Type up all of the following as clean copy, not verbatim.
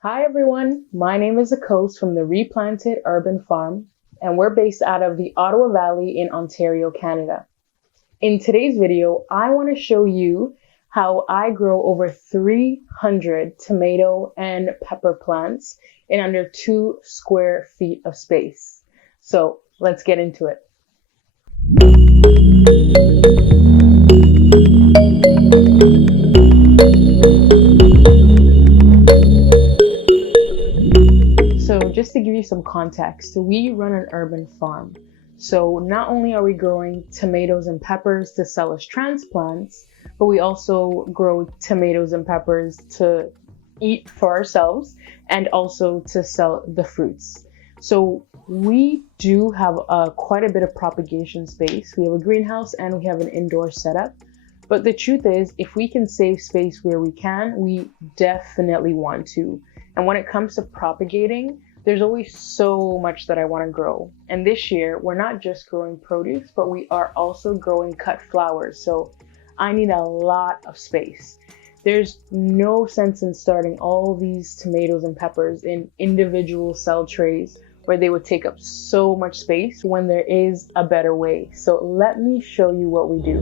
Hi everyone, my name is Akos from the re.Planted urban farm, and we're based out of the Ottawa Valley in Ontario, Canada. In today's video, I want to show you how I grow over 300 tomato and pepper plants in under 2 square feet of space. So let's get into it. So just to give you some context, we run an urban farm. So not only are we growing tomatoes and peppers to sell as transplants, but we also grow tomatoes and peppers to eat for ourselves and also to sell the fruits. So we do have quite a bit of propagation space. We have a greenhouse and we have an indoor setup. But the truth is, if we can save space where we can, we definitely want to. And when it comes to propagating, there's always so much that I want to grow. And this year, we're not just growing produce, but we are also growing cut flowers. So I need a lot of space. There's no sense in starting all these tomatoes and peppers in individual cell trays where they would take up so much space when there is a better way. So let me show you what we do.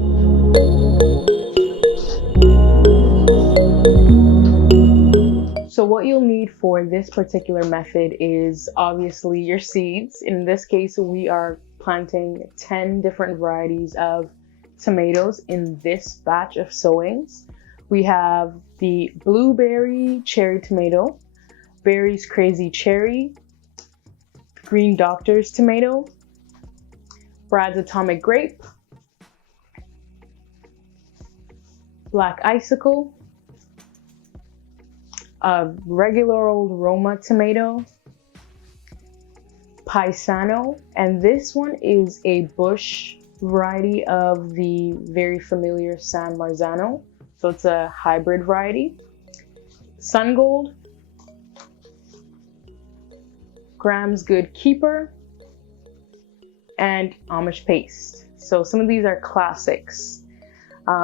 So what you'll need for this particular method is obviously your seeds. In this case, we are planting 10 different varieties of tomatoes in this batch of sowings. We have the blueberry cherry tomato, Barry's crazy cherry, green doctor's tomato, Brad's atomic grape, black icicle, a regular old Roma tomato, paisano, and this one is a bush variety of the very familiar San Marzano, so it's a hybrid variety, sun gold, Graham's good keeper, and Amish paste. So some of these are classics.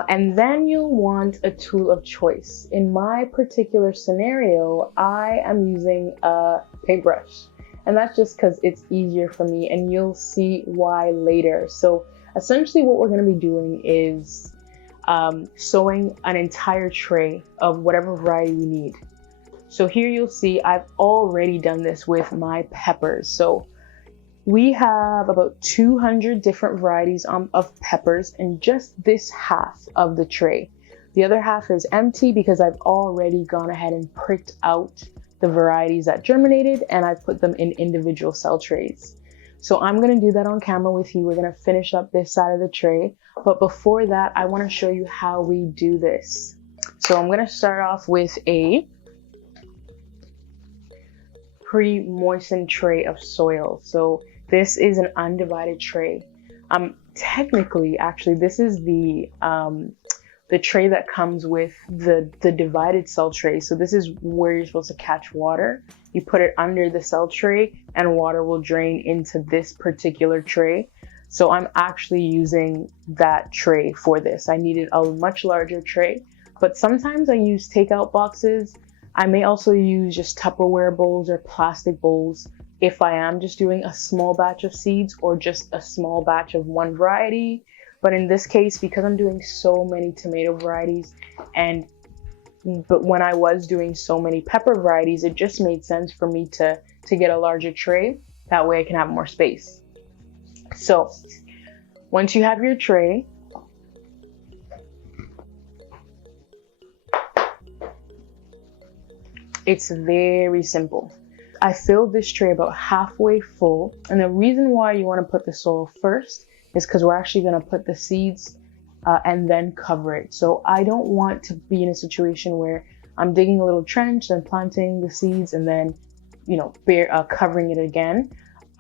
And then you'll want a tool of choice. In my particular scenario, I am using a paintbrush, and that's just because it's easier for me, and you'll see why later. So essentially what we're going to be doing is sowing an entire tray of whatever variety we need. So here you'll see I've already done this with my peppers. So we have about 200 different varieties of peppers in just this half of the tray. The other half is empty because I've already gone ahead and pricked out the varieties that germinated and I put them in individual cell trays. So I'm going to do that on camera with you. We're going to finish up this side of the tray. But before that, I want to show you how we do this. So I'm going to start off with a pre-moistened tray of soil. So this is an undivided tray. Technically, actually, this is the tray that comes with the divided cell tray. So this is where you're supposed to catch water. You put it under the cell tray and water will drain into this particular tray. So I'm actually using that tray for this. I needed a much larger tray, but sometimes I use takeout boxes. I may also use just Tupperware bowls or plastic bowls if I am just doing a small batch of seeds or just a small batch of one variety. But in this case, because I'm doing so many tomato varieties but when I was doing so many pepper varieties, it just made sense for me to get a larger tray. That way I can have more space. So once you have your tray, it's very simple. I filled this tray about halfway full, and the reason why you want to put the soil first is because we're actually going to put the seeds and then cover it. So I don't want to be in a situation where I'm digging a little trench and planting the seeds and then, covering it again.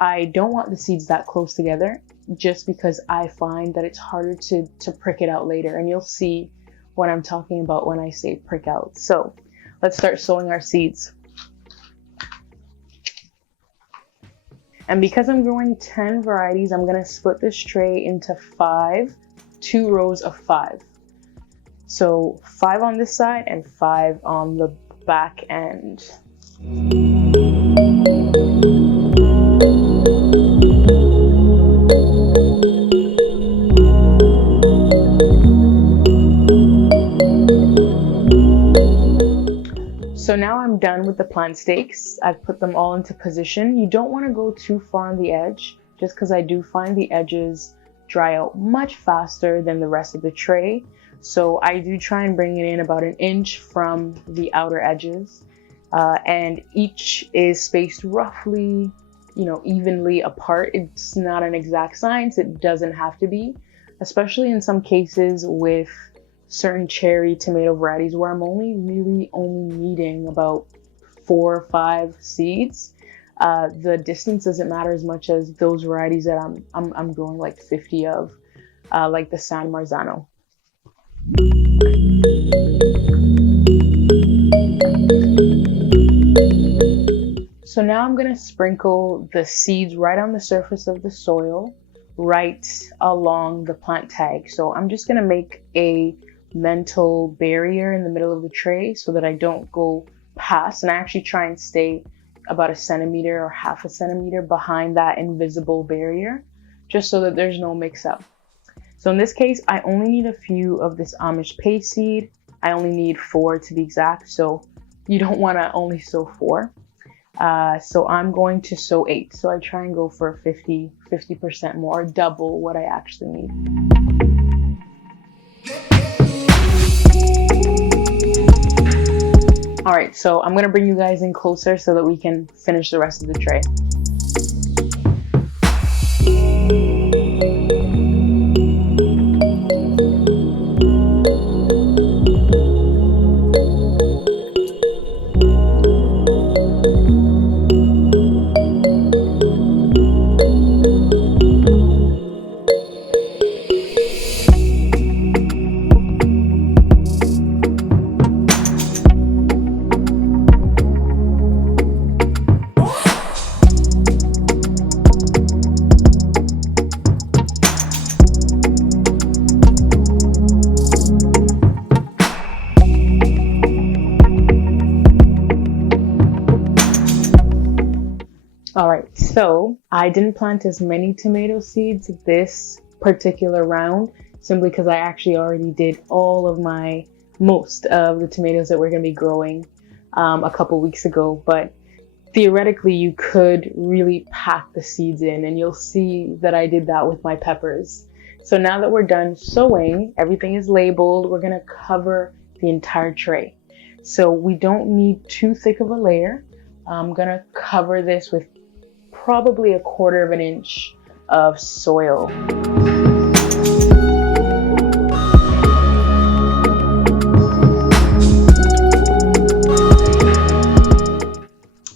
I don't want the seeds that close together just because I find that it's harder to prick it out later, and you'll see what I'm talking about when I say prick out. So let's start sowing our seeds. And because I'm growing 10 varieties, I'm going to split this tray into 2 rows of 5. So 5 on this side and 5 on the back end. So now I'm done with the plant stakes. I've put them all into position. You don't want to go too far on the edge, just because I do find the edges dry out much faster than the rest of the tray. So I do try and bring it in about an inch from the outer edges. And each is spaced roughly, evenly apart. It's not an exact science. It doesn't have to be, especially in some cases with certain cherry tomato varieties where I'm only needing about 4 or 5 seeds. The distance doesn't matter as much as those varieties that I'm growing like 50 of, like the San Marzano. So now I'm gonna sprinkle the seeds right on the surface of the soil, right along the plant tag. So I'm just gonna make a mental barrier in the middle of the tray so that I don't go past, and I actually try and stay about 1 centimeter or half a centimeter behind that invisible barrier, just so that there's no mix up. So in this case, I only need a few of this Amish paste seed. I only need 4 to be exact, so you don't want to only sow 4. So I'm going to sow 8. So I try and go for 50% more, double what I actually need. All right, so I'm gonna bring you guys in closer so that we can finish the rest of the tray. All right, so I didn't plant as many tomato seeds this particular round, simply because I actually already did most of the tomatoes that we're gonna be growing a couple weeks ago. But theoretically, you could really pack the seeds in, and you'll see that I did that with my peppers. So now that we're done sowing, everything is labeled, we're gonna cover the entire tray. So we don't need too thick of a layer. I'm gonna cover this with probably 1/4 of an inch of soil.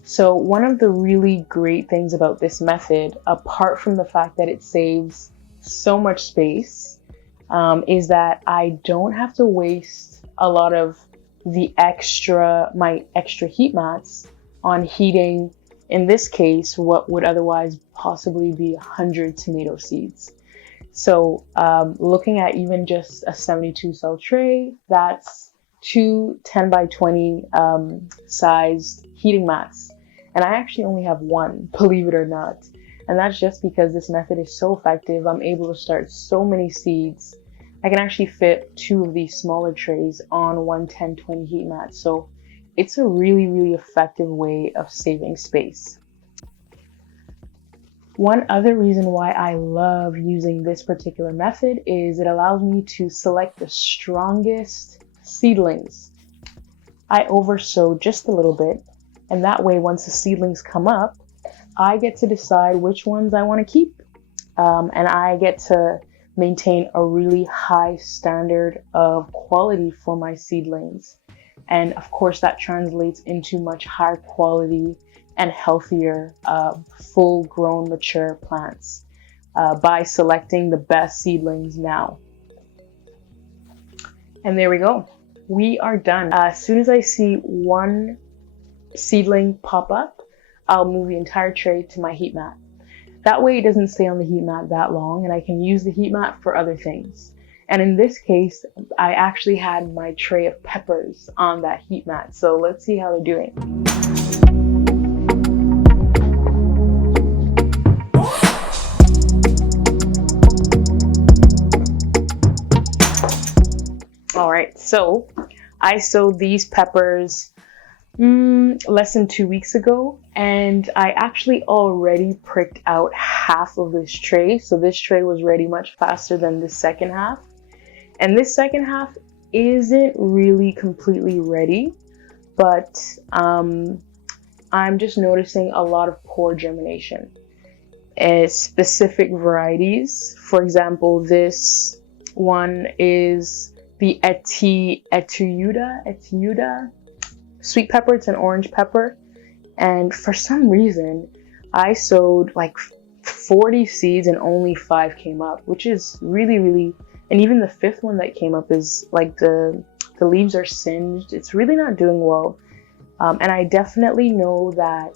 So one of the really great things about this method, apart from the fact that it saves so much space, is that I don't have to waste a lot of my extra heat mats on heating, in this case, what would otherwise possibly be 100 tomato seeds. So looking at even just a 72 cell tray, that's 2 10 by 20 sized heating mats. And I actually only have 1, believe it or not. And that's just because this method is so effective. I'm able to start so many seeds. I can actually fit 2 of these smaller trays on 1 10-20 heat mat. So it's a really effective way of saving space. One other reason why I love using this particular method is it allows me to select the strongest seedlings. I oversow just a little bit, and that way once the seedlings come up, I get to decide which ones I want to keep. And I get to maintain a really high standard of quality for my seedlings. And of course that translates into much higher quality and healthier, full grown mature plants by selecting the best seedlings now. And there we go. We are done. As soon as I see one seedling pop up, I'll move the entire tray to my heat mat. That way it doesn't stay on the heat mat that long, and I can use the heat mat for other things. And in this case, I actually had my tray of peppers on that heat mat. So let's see how they're doing. So I sowed these peppers less than 2 weeks ago, and I actually already pricked out half of this tray. So this tray was ready much faster than the second half. And this second half isn't really completely ready, but I'm just noticing a lot of poor germination. Specific varieties, for example, this one is the Etuuda sweet pepper. It's an orange pepper, and for some reason I sowed like 40 seeds and only 5 came up, which is really, and even the 5th one that came up is like the leaves are singed. It's really not doing well, and I definitely know that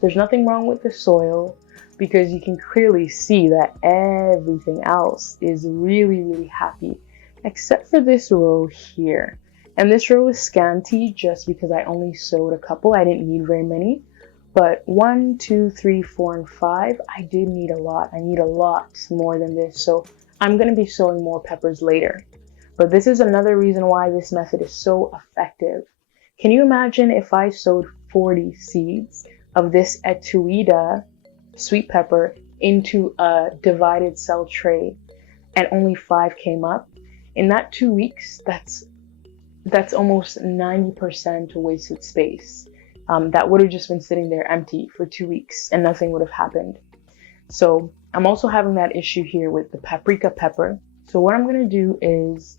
there's nothing wrong with the soil, because you can clearly see that everything else is really happy except for this row here. And this row is scanty just because I only sowed a couple. I didn't need very many, but 1, 2, 3, 4, and 5, I did need a lot. I need a lot more than this, so I'm going to be sowing more peppers later. But this is another reason why this method is so effective. Can you imagine if I sowed 40 seeds of this Etuuda sweet pepper into a divided cell tray and only 5 came up? In that 2 weeks, that's almost 90% wasted space. That would have just been sitting there empty for 2 weeks and nothing would have happened. So I'm also having that issue here with the paprika pepper. So what I'm going to do is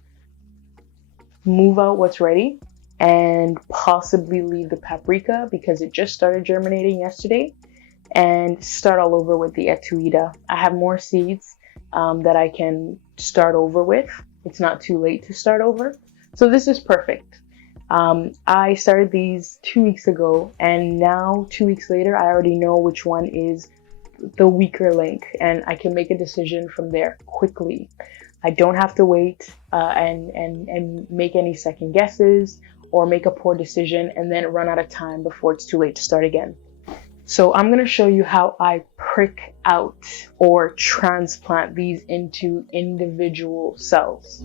move out what's ready and possibly leave the paprika because it just started germinating yesterday, and start all over with the Etuuda. I have more seeds that I can start over with. It's not too late to start over. So this is perfect. I started these 2 weeks ago, and now 2 weeks later, I already know which one is the weaker link, and I can make a decision from there quickly. I don't have to wait and make any second guesses or make a poor decision and then run out of time before it's too late to start again. So I'm going to show you how I prick out or transplant these into individual cells.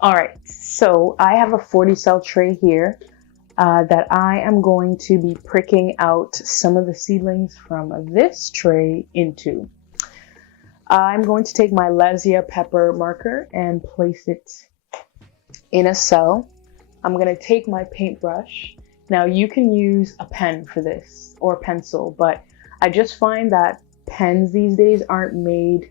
All right, so I have a 40 cell tray here that I am going to be pricking out some of the seedlings from this tray into. I'm going to take my Lesia pepper marker and place it in a cell. I'm going to take my paintbrush. Now you can use a pen for this or a pencil, but I just find that pens these days aren't made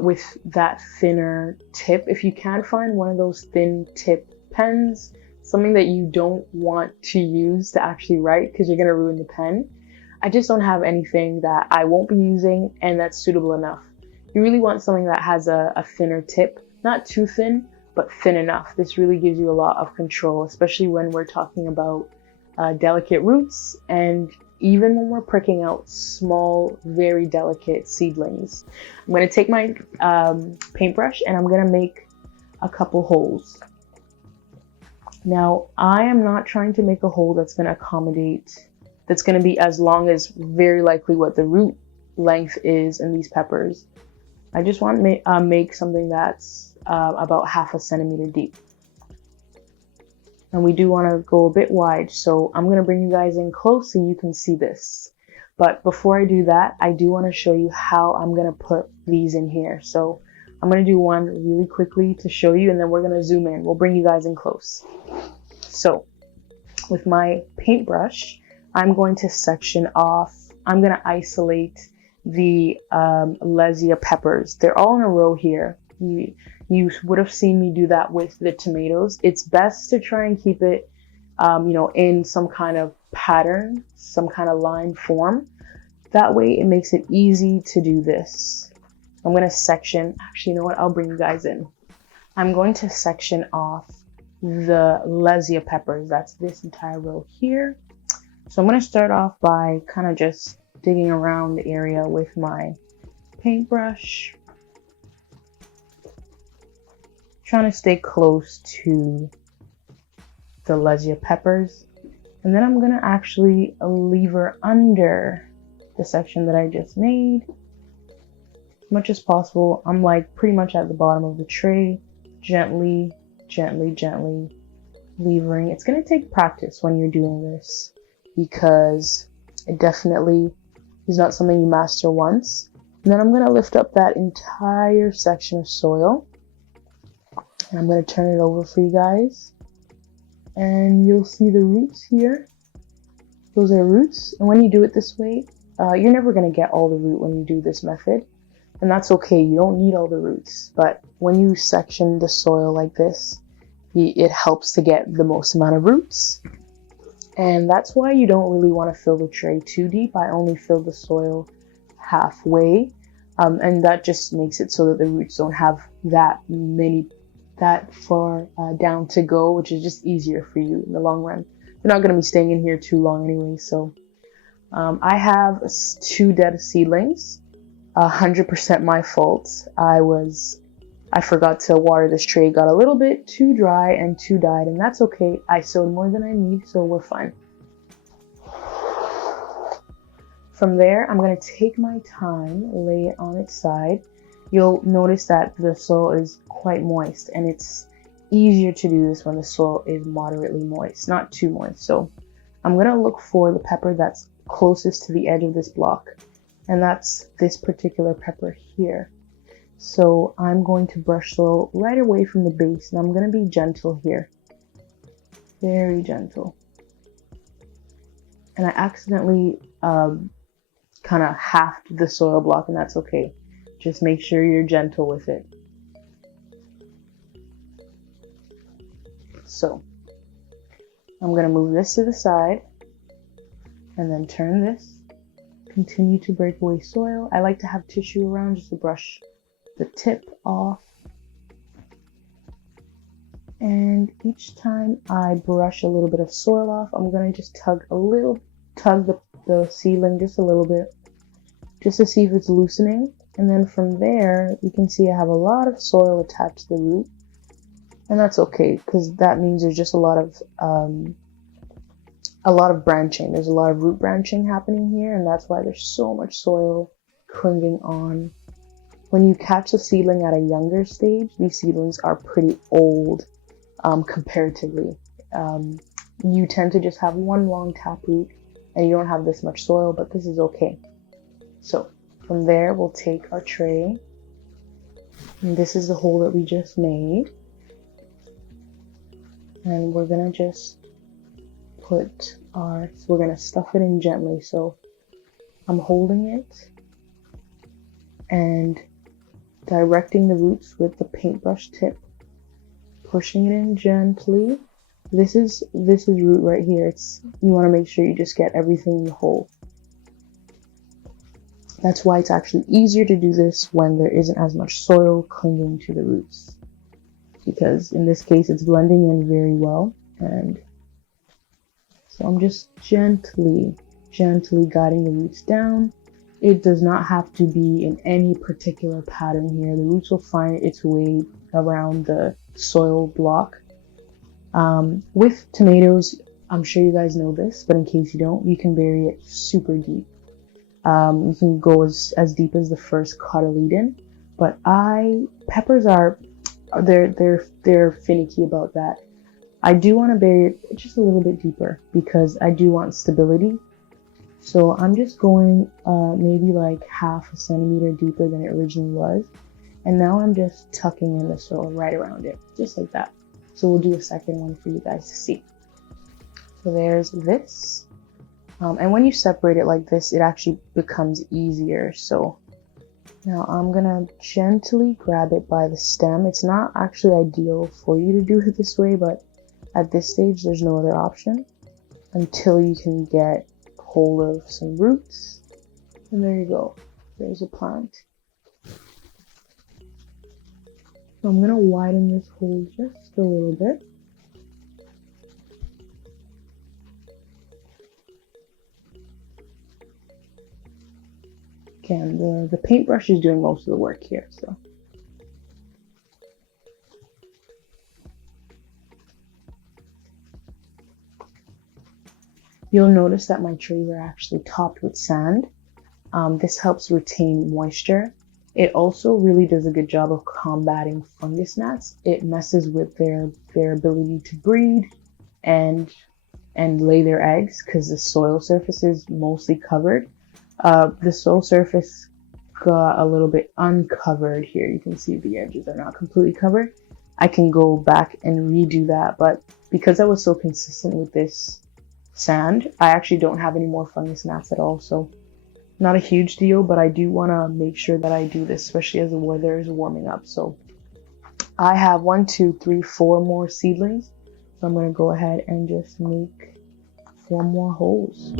with that thinner tip. If you can find one of those thin tip pens, something that you don't want to use to actually write because you're going to ruin the pen, I just don't have anything that I won't be using and that's suitable enough. You really want something that has a thinner tip, not too thin, but thin enough. This really gives you a lot of control, especially when we're talking about delicate roots and even when we're pricking out small, very delicate seedlings. I'm going to take my paintbrush and I'm going to make a couple holes. Now, I am not trying to make a hole that's going to accommodate, that's going to be as long as very likely what the root length is in these peppers. I just want to make something that's about 1/2 centimeter deep. And we do want to go a bit wide, so I'm going to bring you guys in close so you can see this. But before I do that, I do want to show you how I'm going to put these in here. So I'm going to do one really quickly to show you, and then we're going to zoom in. We'll bring you guys in close. So with my paintbrush, I'm going to section off, I'm going to isolate the Lesia peppers. They're all in a row here. You would have seen me do that with the tomatoes. It's best to try and keep it, in some kind of pattern, some kind of line form. That way it makes it easy to do this. I'm going to section, actually, you know what? I'll bring you guys in. I'm going to section off the Lesia peppers. That's this entire row here. So I'm going to start off by kind of just digging around the area with my paintbrush, trying to stay close to the Lesia peppers. And then I'm gonna actually lever under the section that I just made as much as possible. I'm like pretty much at the bottom of the tray, gently, gently, gently levering. It's gonna take practice when you're doing this because it definitely is not something you master once. And then I'm gonna lift up that entire section of soil and I'm gonna turn it over for you guys. And you'll see the roots here. Those are roots. And when you do it this way, you're never gonna get all the root when you do this method. And that's okay, you don't need all the roots. But when you section the soil like this, it helps to get the most amount of roots. And that's why you don't really want to fill the tray too deep. I only fill the soil halfway. And that just makes it so that the roots don't have that far down to go, which is just easier for you in the long run. You're not going to be staying in here too long anyway. So I have 2 dead seedlings. 100% my fault. I forgot to water this tray. Got a little bit too dry and too dyed, and that's okay. I sowed more than I need, so we're fine. From there, I'm going to take my time, lay it on its side. You'll notice that the soil is quite moist, and it's easier to do this when the soil is moderately moist, not too moist. So I'm going to look for the pepper that's closest to the edge of this block, and that's this particular pepper here. So I'm going to brush soil right away from the base, and I'm going to be gentle here, very gentle. And I accidentally kind of halved the soil block, and that's okay. Just make sure you're gentle with it. So I'm going to move this to the side and then turn this. Continue to break away soil. I like to have tissue around just to brush the tip off. And each time I brush a little bit of soil off, I'm going to just tug the seedling just a little bit, just to see if it's loosening. And then from there, you can see I have a lot of soil attached to the root. And that's okay, because that means there's just a lot of branching. There's a lot of root branching happening here, and that's why there's so much soil clinging on. When you catch a seedling at a younger stage, these seedlings are pretty old comparatively. You tend to just have one long taproot, and you don't have this much soil, but this is okay. So from there, we'll take our tray, and this is the hole that we just made. And we're gonna just we're gonna stuff it in gently. So I'm holding it and directing the roots with the paintbrush tip, pushing it in gently. This is root right here. You want to make sure you just get everything in the hole. That's why it's actually easier to do this when there isn't as much soil clinging to the roots, because in this case it's blending in very well. And so I'm just gently guiding the roots down. It does not have to be in any particular pattern here. The roots will find its way around the soil block. With tomatoes, I'm sure you guys know this, but in case you don't, you can bury it super deep. You can go as deep as the first cotyledon, but peppers they're finicky about that. I do want to bury it just a little bit deeper because I do want stability. So I'm just going maybe like half a centimeter deeper than it originally was. And now I'm just tucking in the soil right around it, just like that. So we'll do a second one for you guys to see. So there's this. And when you separate it like this, it actually becomes easier. So now I'm gonna gently grab it by the stem. It's not actually ideal for you to do it this way, but at this stage, there's no other option until you can get hold of some roots. And there you go. There's a plant. So I'm gonna widen this hole just a little bit. Again, the paintbrush is doing most of the work here, so. You'll notice that my trays are actually topped with sand. This helps retain moisture. It also really does a good job of combating fungus gnats. It messes with their ability to breed and lay their eggs because the soil surface is mostly covered. The soil surface got a little bit uncovered here. You can see the edges are not completely covered. I can go back and redo that, but because I was so consistent with this sand, I actually don't have any more fungus gnats at all. So not a huge deal, but I do want to make sure that I do this, especially as the weather is warming up. So I have 1, 2, 3, 4 more seedlings. So I'm going to go ahead and just make 4 more holes.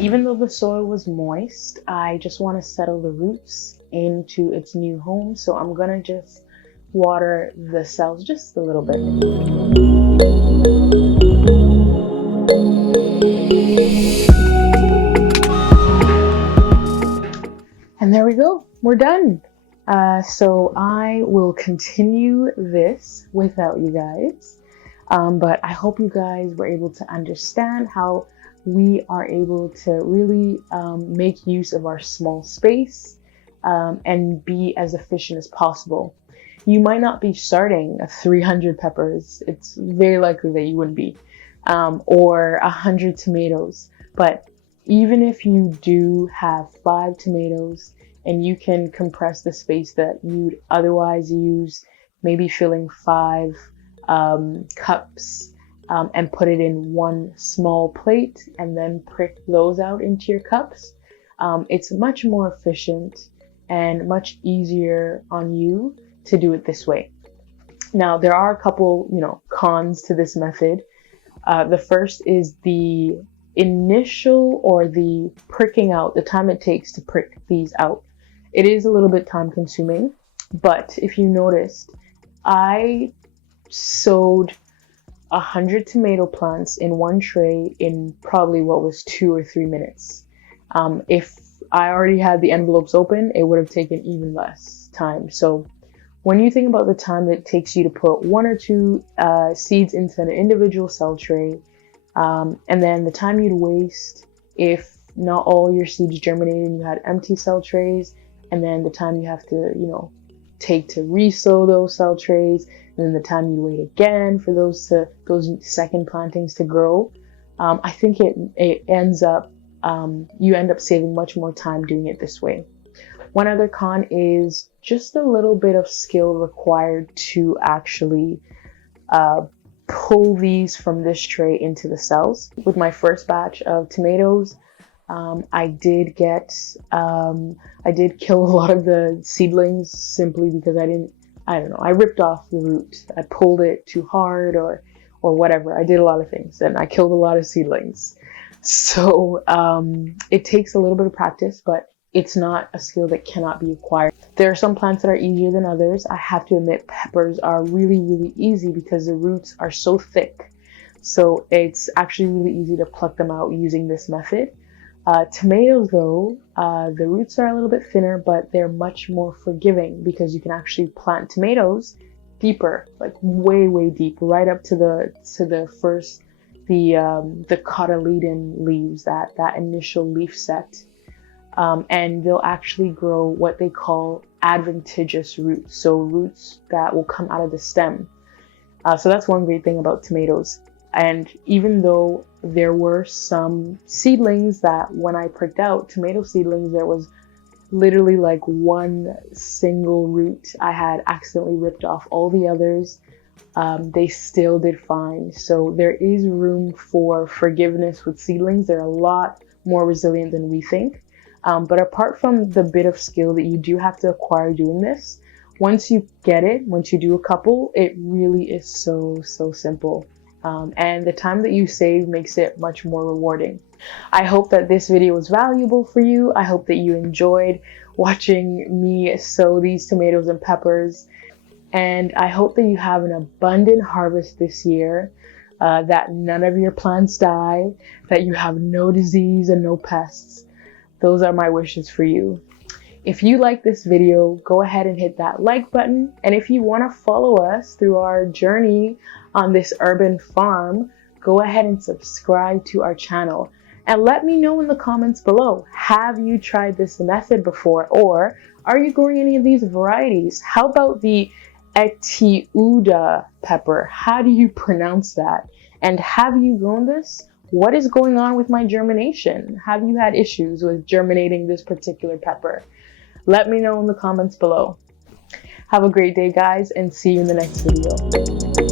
Even though the soil was moist, I just want to settle the roots into its new home. So I'm gonna just water the cells just a little bit. And there we go, we're done. So I will continue this without you guys. But I hope you guys were able to understand how we are able to really make use of our small space and be as efficient as possible. You might not be starting 300 peppers. It's very likely that you wouldn't be, or 100 tomatoes. But even if you do have 5 tomatoes and you can compress the space that you'd otherwise use, maybe filling 5 cups and put it in one small plate and then prick those out into your cups. It's much more efficient and much easier on you to do it this way. Now, there are a couple, cons to this method. The first is the initial or the pricking out, the time it takes to prick these out. It is a little bit time consuming, but if you noticed, I sowed 100 tomato plants in one tray in probably what was 2 or 3 minutes. If I already had the envelopes open, it would have taken even less time. So when you think about the time that it takes you to put 1 or 2 seeds into an individual cell tray, and then the time you'd waste if not all your seeds germinated and you had empty cell trays, and then the time you have to, take to resow those cell trays, and then the time you wait again for those second plantings to grow, I think it ends up you end up saving much more time doing it this way. One other con is just a little bit of skill required to actually pull these from this tray into the cells. With my first batch of tomatoes, I did kill a lot of the seedlings simply because I ripped off the root. I pulled it too hard or whatever. I did a lot of things and I killed a lot of seedlings. So it takes a little bit of practice, but it's not a skill that cannot be acquired. There are some plants that are easier than others. I have to admit, peppers are really, really easy because the roots are so thick. So it's actually really easy to pluck them out using this method. Tomatoes, though, the roots are a little bit thinner, but they're much more forgiving because you can actually plant tomatoes deeper, like way, way deep, right up to the first, the cotyledon leaves, that initial leaf set. And they'll actually grow what they call adventitious roots, so roots that will come out of the stem. So that's one great thing about tomatoes. And even though there were some seedlings that when I pricked out, tomato seedlings, there was literally like one single root I had accidentally ripped off. All the others they still did fine. So there is room for forgiveness with seedlings. They're a lot more resilient than we think. But apart from the bit of skill that you do have to acquire doing this, once you get it, once you do a couple, it really is so simple. And the time that you save makes it much more rewarding. I hope that this video was valuable for you. I hope that you enjoyed watching me sow these tomatoes and peppers. And I hope that you have an abundant harvest this year, that none of your plants die, that you have no disease and no pests. Those are my wishes for you. If you like this video, go ahead and hit that like button. And if you want to follow us through our journey on this urban farm, go ahead and subscribe to our channel. And let me know in the comments below, have you tried this method before? Or are you growing any of these varieties? How about the Etiuda pepper? How do you pronounce that? And have you grown this? What is going on with my germination? Have you had issues with germinating this particular pepper? Let me know in the comments below. Have a great day, guys, and see you in the next video.